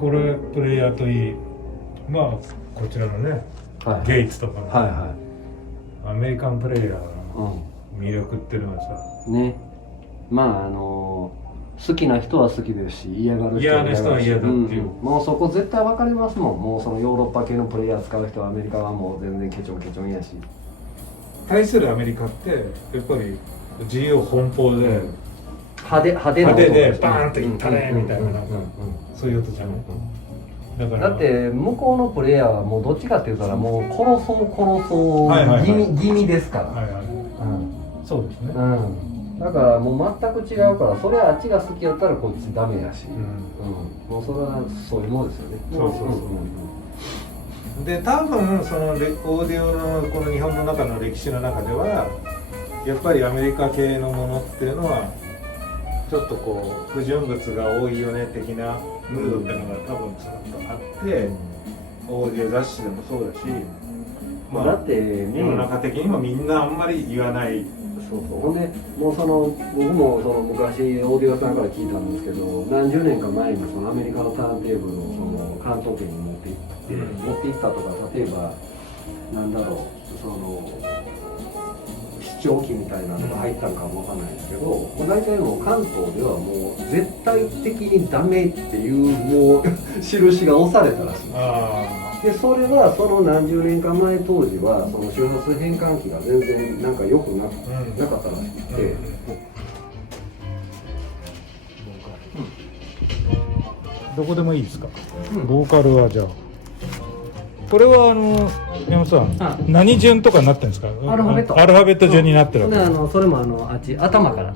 これプレイヤーといい、まあこちらのね、はい、ゲイツとかの、はいはアメリカンプレイヤーい、の魅力っていうのはさ、ね、まあ好きな人は好きですし、嫌がる人は嫌な人は嫌だっていう、もうそこ絶対分かりますもん。もうそのヨーロッパ系のプレイヤー使う人はアメリカはもう全然ケチョンケチョンやし、対するアメリカってやっぱり自由奔放で、派手な音でバーンといったねみたいな、なんかそういう音じゃない、だからだって向こうのプレイヤーはもうどっちかって言ったらもう殺そうはいはいはい気味ですから、はいはい、そうですね、だからもう全く違うから、それはあっちが好きやったらこっちダメやし、もうそれはそういうものですよね。そうで多分そのオーディオのこの日本の中の歴史の中ではやっぱりアメリカ系のものっていうのはちょっとこう不純物が多いよね的なムードっていうのが多分ずっとあって、オーディオ雑誌でもそうだし、まあ、だってね、世の中的にもみんなあんまり言わない。そうほんでもう僕もその昔オーディオさんから聞いたんですけど、何十年か前にそのアメリカのターンテーブルのその関東圏に持って行ったとか、例えばなんだろう、その視聴器みたいなのが入ったのかもわかんないですけど、もう大体もう関東ではもう絶対的にダメっていうもう印が押されたらしい。でそれはその何十年か前当時はその周波数変換器が全然なんか良くなかったらしくて、どこでもいいですか、ボーカルはじゃあこれは山本さん、何順とかになってるんですか？アルファベット順になってるわけです。それもあっち頭から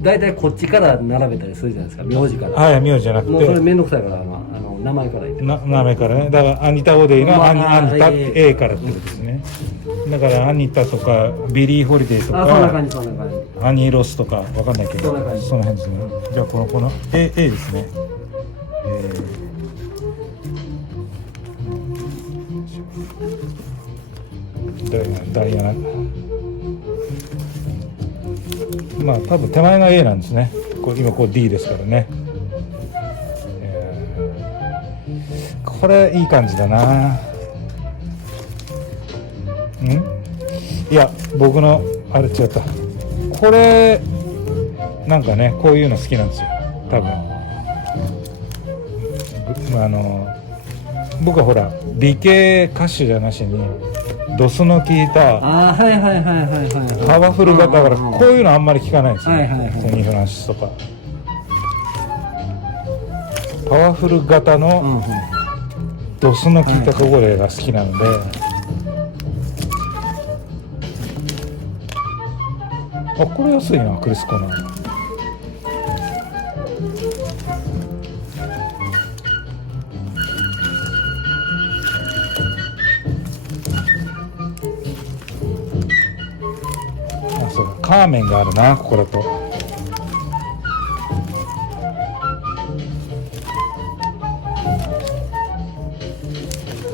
だいたいこっちから並べたりするじゃないですか、名字から。はい、名字じゃなくてもうそれめんどくさいから名前から言って名前からね。だからアニタ・オデイのアニタ A からってことですね。だからアニタとかビリー・ホリデーとか、そんな感じアニー・ロスとかわかんないけど、その辺ですね。じゃあこの A ですね。ダイアナ、まあ多分手前が A なんですね。今こう D ですからね。これいい感じだな。いや僕のあれ違った。これなんかねこういうの好きなんですよ多分。僕はほら理系歌手じゃなしにドスの効いたパワフル型だからこういうのあんまり聞かないんですよ、トニー・フランシスとか。パワフル型のドスの効いたところが好きなので、これ安いな、クリス・コナー。そうだ、カーメンがあるな、ここだと。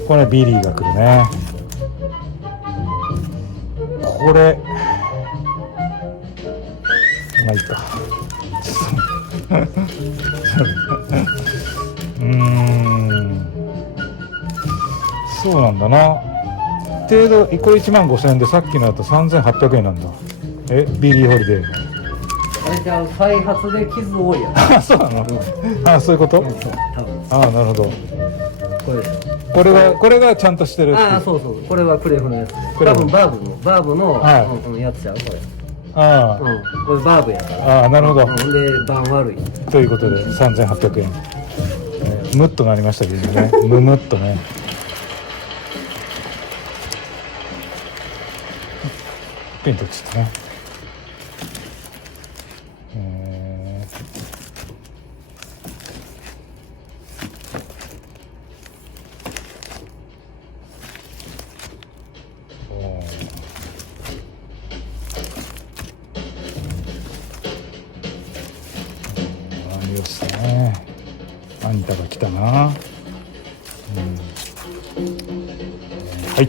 これビリーが来るね。これまあいいかそうなんだな。程度これ15,000円で、さっきのだと3,800円なんだ。ビリー・ホリデー。あれじゃあ再発で傷多いやつ。あ、そうなの、そういうこと、なるほど。これがちゃんとしてる。そうこれはクレフのやつ。多分バーブのやつちゃうこれ。これバーブやから。なるほど。で番悪いということで3,800円、ムッとなりましたけどね。ムムッとね。ピンとちょっとね。よしね。アニタが来たな。はい、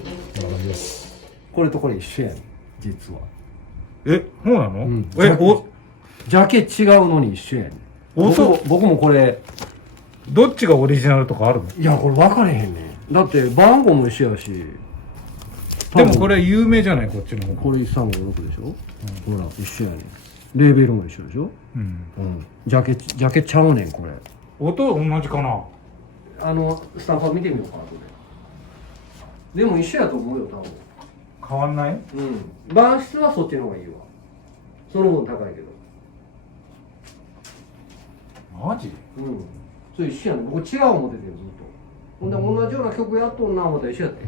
です。これとこれ一緒やねん実は。そうなの？ジャケ違うのに一緒やねん。僕もこれどっちがオリジナルとかあるの？いやこれ分かれへんねん。だって番号も一緒やし。でもこれ有名じゃない、こっちの方が。これ1356でしょ、ほら一緒やねん。レーベルも一緒でしょ、ジャケちゃうねんこれ。音同じかな。スタンパー見てみようか後で。でも一緒やと思うよ多分。変わんない？板質はそっちの方がいいわ。その分高いけど。マジ？それ一緒やねん。僕違う思っててよずっと。ほんで同じような曲やっとんな思ったら一緒やって。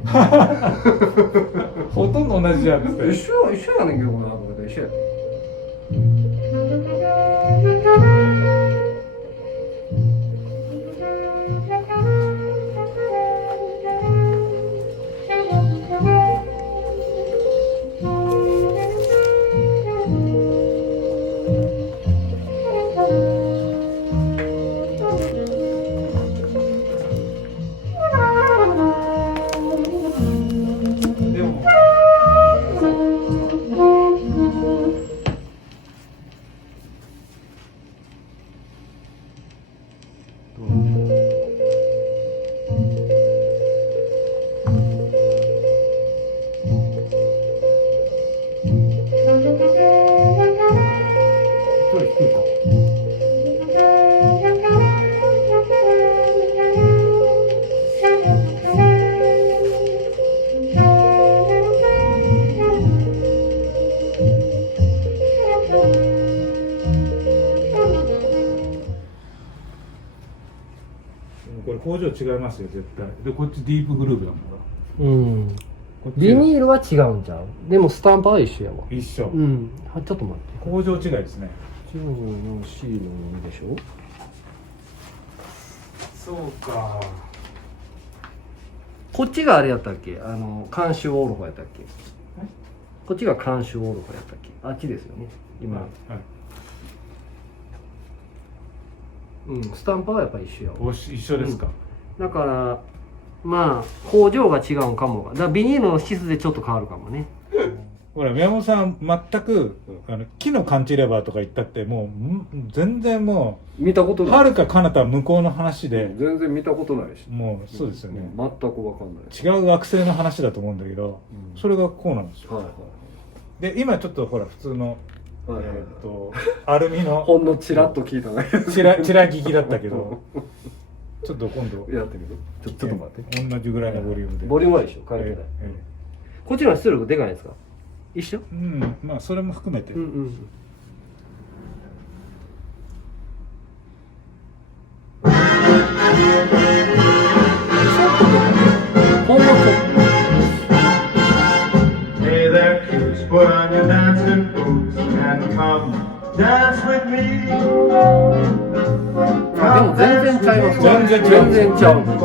ほとんど同じやつって。一緒やねんけどなと思ったら一緒やって。これ工場違いますよ絶対。でこっちディープグルーヴだもん。こっちビニールは違うんちゃう。でもスタンパーは一緒やわ。一緒。ちょっと待って。工場違いですね。中国の C の2でしょ。そうか。こっちがあれやったっけ、監修オーロファやったっけ。こっちが監修オーロファやったっけ。あっちですよね今。スタンパーはやっぱり一緒やわ。一緒ですか。だからまあ工場が違うんかも。だからビニールの質でちょっと変わるかもね。ほら宮本さん全く木のカンチレバーとか言ったってもう全然も見たことうない。遥か彼方向こうの話で、全然見たことないし。もうそうですよね。全く分かんない。違う惑星の話だと思うんだけど、それがこうなんですよ。で今ちょっとほら普通のアルミのほんのチラッと聞いたね。チラ聞きだったけど、ちょっと今度やってみる。ちょっと待って。同じぐらいのボリュームで。ボリュームは一緒。変えてない。こっちの出力でかいですか。一緒。まあそれも含めて。ほんのちょっと。Hey there, kids, put on your dancing boots and come dance with me. でも全然ちゃいます。全然違う。全然ちゃう。 For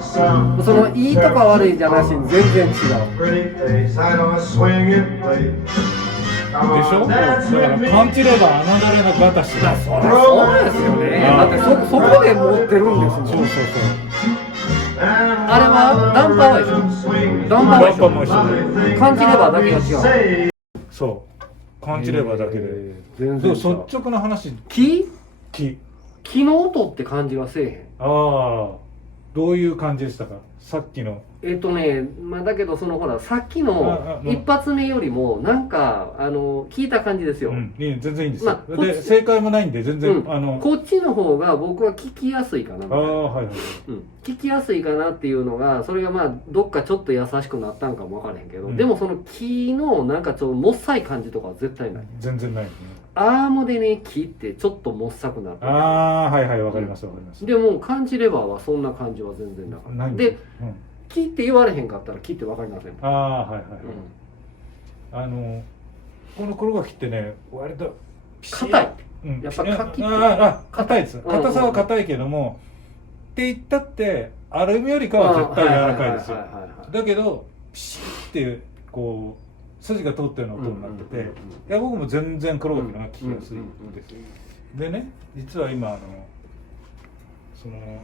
some そのいいとか悪いじゃなしに全然違う。 pretty face, I know a swinging place. でしょ？だからパンチレバー侮れなガタしてる。そうですよね。だってそこで持ってるんですもん。そう。あれはダンパーは一緒。ダンパーも一緒。カンチレバーだけが違う。そうカンチレバーだけで。全然違う。率直な話。木の音って感じはせえへん。ああどういう感じでしたかさっきの。まあだけどほらさっきの一発目よりもなんか聞いた感じですよ。全然いいんですよ。で正解もないんで全然こっちの方が僕は聞きやすいかな。はい聞きやすいかなっていうのが、それがまあどっかちょっと優しくなったんかも分からへんけど、でもその木のなんかちょっともっさい感じとかは絶対ない。全然ないね。アームでね木ってちょっともっさくなって。はいわかりますわかります。でもカンチレバーはそんな感じは全然なかった。で木って言われへんかったら木って分かりません。この黒柿ってね割と硬い。やっぱ柿って硬いです。硬さは硬いけどもって言ったってアルミよりかは絶対柔らかいですよ。だけどピシッってこう筋が通ったような音になってて、いや僕も全然黒柿のが聞きやすいです。でね実は今その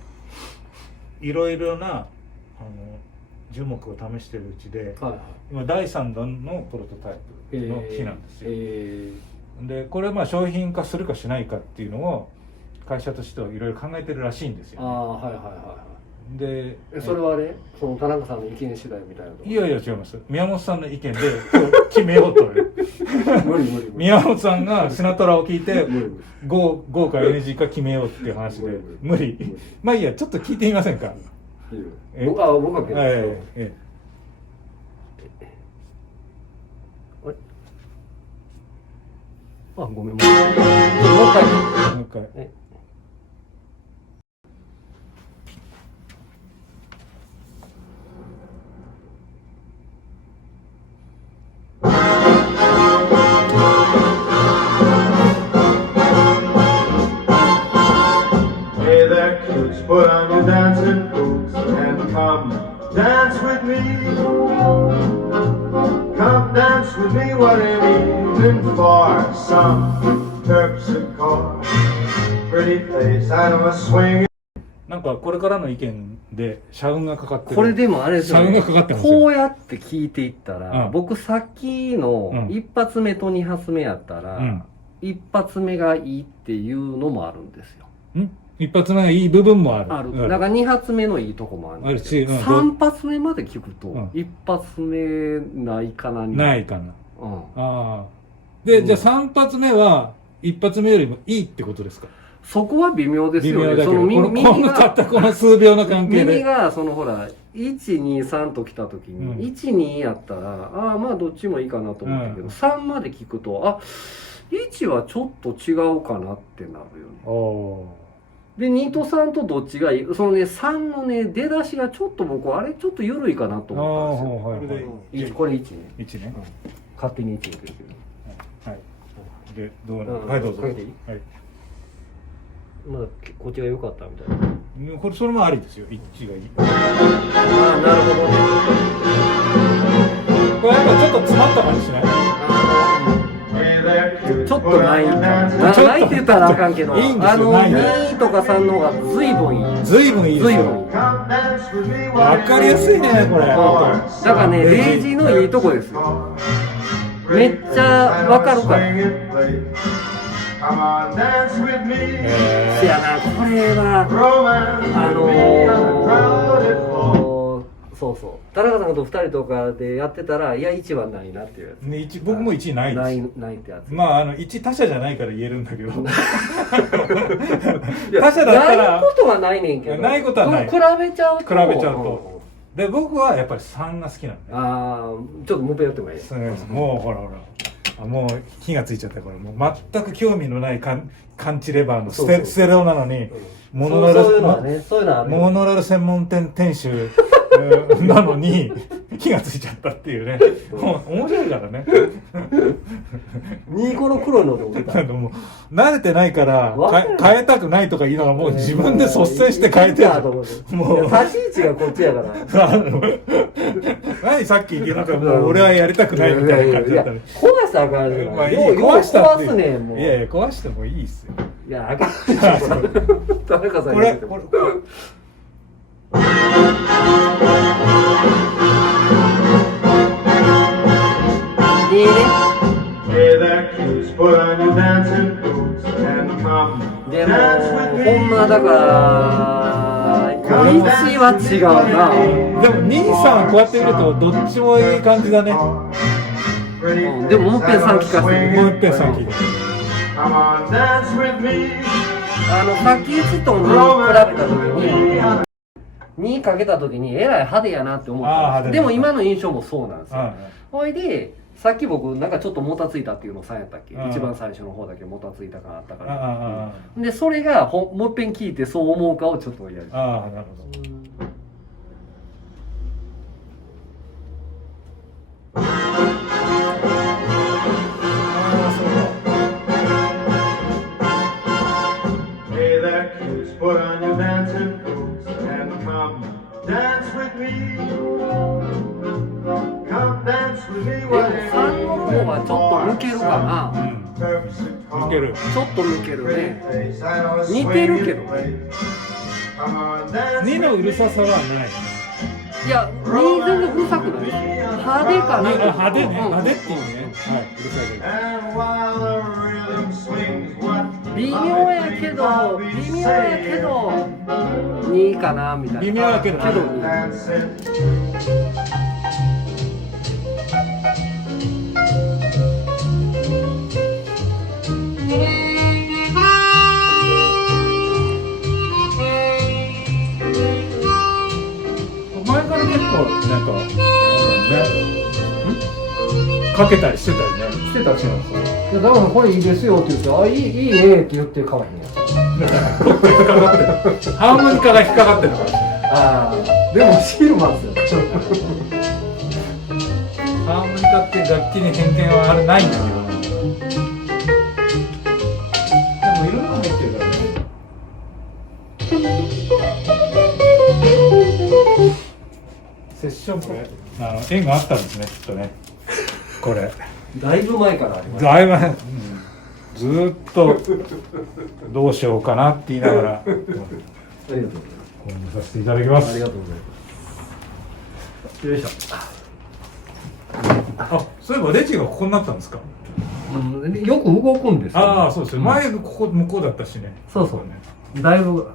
いろいろな樹木を試してるうちで、今第3弾のプロトタイプの木なんですよ。でこれまあ商品化するかしないかっていうのを考会社としてはいろいろ考えてるらしいんですよ、ね、ああはいはいはでい。それはね、その田中さんの意見次第みたいなとこ。いやいや違います。宮本さんの意見で決めようと無理無理。宮本さんがシナトラを聞いて無理無理。GO か NG か決めようっていう話で無理。まあいいや、ちょっと聞いてみませんか。僕は結構。あ、ごめん。もう一回。もう一回。Hey there, kids, put on your dancing boots and come dance with me. Come dance with me, what an evening for some terpsichore. Pretty face, I know a swing. なんかこれからの意見で社運がかかってる。これでもあれですよね。社運がかかってますよ。こうやって聞いていったら、僕さっきの一発目と二発目やったら、一発目がいいっていうのもあるんですよ。一発目がいい部分もある。ある。だから二発目のいいとこもあるんですけど、三発目まで聞くと、一発目ないかな。ないかな。ああ。で、じゃあ三発目は一発目よりもいいってことですか？そこは微妙ですよね。その耳がたったこの数秒の関係で。耳がそのほら、1、2、3と来た時に、1、2やったら、ああまあどっちもいいかなと思ったけど、3まで聞くと、あ、1はちょっと違うかなってなるよね。で、2と3とどっちがいい？そのね、3のね、出だしがちょっと僕、あれちょっと緩いかなと思ったんですよ。これ1ね。1ね。勝手に1入れてるけど。はい。で、どうなの？はい、どうぞ。はい。まだこっちが良かったみたいな。これそれもありですよ。一致がいい。ああ、なるほどね。これやっぱちょっと詰まった感じしない？ちょっとないか。ないって言ったらあかんけど、いいんですよ。2とか3の方が随分いい。随分いいですよ。わかりやすいねこれ。だからね、レイジのいいとこですよ。めっちゃわかるから。せやな、これはそうそう、田中さんと2人とかでやってたら、いや1はないなっていうやつ。僕も1ないです。ないってやつ。まあ1他者じゃないから言えるんだけど。他者だったらないことはないねんけど。ないことはない。比べちゃうと。で僕はやっぱり3が好きなんだよ。ああ、ちょっともう一回やってもいい？もうほらほら。もう火がついちゃったから、もう全く興味のないカンチレバーのステレオなのに、モノラル専門店店主なのに火がついちゃったっていうね。もう面白いからね。ニーコの黒のでも慣れてないから変えたくないとか言いながら、もう自分で率先して変えてる。もう立ち位置がこっちやから。何さっきなんかもう俺はやりたくないみたいな感じだったね。壊したらあかんじゃない。壊したって壊すねんもう。いやいや壊してもいいっすよ。いやあかん。田中さんこれいいね。でもほんまだから1は違うな。でも2、3こうやって見るとどっちもいい感じだね。でももう一遍3聞かせて。もう一遍3聞いて。さっき1と2比べた時に2かけた時にえらい派手やなって思ったんです。でも今の印象もそうなんですよ。ほいでさっき僕なんかちょっともたついたっていうの3やったっけ？一番最初の方だけもたついた感あったから。でそれがもう一遍聞いてそう思うかをちょっとやる。ああなるほど。Put on your dancing boots and come dance with me. Come dance with me. 3の方はちょっと抜けるかな。抜ける。ちょっと抜けるね。似てるけどね。2のうるささはない。いや、2全然うるさくない。派手かな。派手ね。派手っていうね。はい。うるさいけど。微微妙やけど2かなみたいな。微妙やけど2。 前から結構なんかかけたりしてたよね。してたします。だからこれいいですよって言って、あ、いいねって言って買わへんやん。ハーモニカが引っかかってるから。ああ、でもシールマンですよ。ハーモニカって楽器に偏見はあれないんだけど。でもいろいろ入ってるからね。セッションこれ縁があったんですね、きっとね。これ。だいぶ前からあります。だいぶ、ずーっとどうしようかなって言いながらありがとうござい購入させていただきまます。ありす。がとうございます。よいしょ。あ、そういえばレジがここになったんですか。よく動くんですよ。ああ、そうですよ。前ここ向こうだったしね。そうそう。だいぶ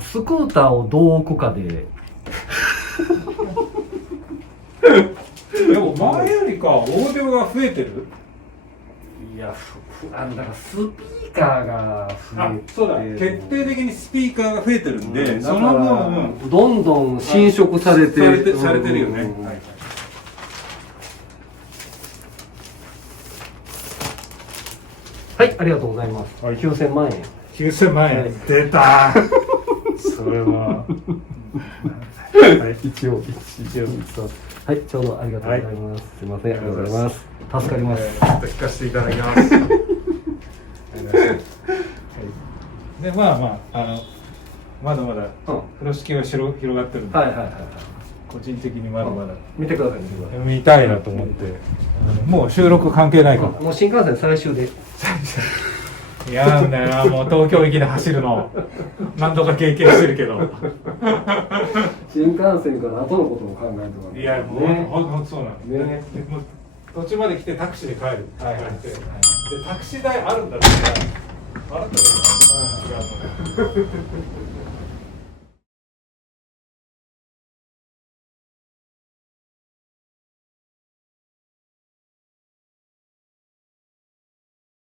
スクーターをどう置くかで。でも前よりかオーディオが増えてる。いや、だからスピーカーが増えて、そうだ。決定的にスピーカーが増えてるんで、その分どんどん侵食されてされてるよね。はい、ありがとうございます。9000万円。 9000万円出た。それは。一応はい、ちょうどありがとうございます。すみません、ありがとうございます。助かります。ちょっと聞かせていただきます。で、まあまだまだ風呂敷は広がってるんで、はいはいはい。個人的にまだまだ見てください、見てください。見たいなと思って、もう収録関係ないから。もう新幹線最終で。嫌なんだよな、もう東京駅で走るの。何度か経験してるけど。新幹線から後のことも考えてもらって。いや、もう、ね。ほんとそうなんですね。もう途中まで来てタクシーで帰る。で、タクシー代あるんだったら、払ったらいいな。違うのね。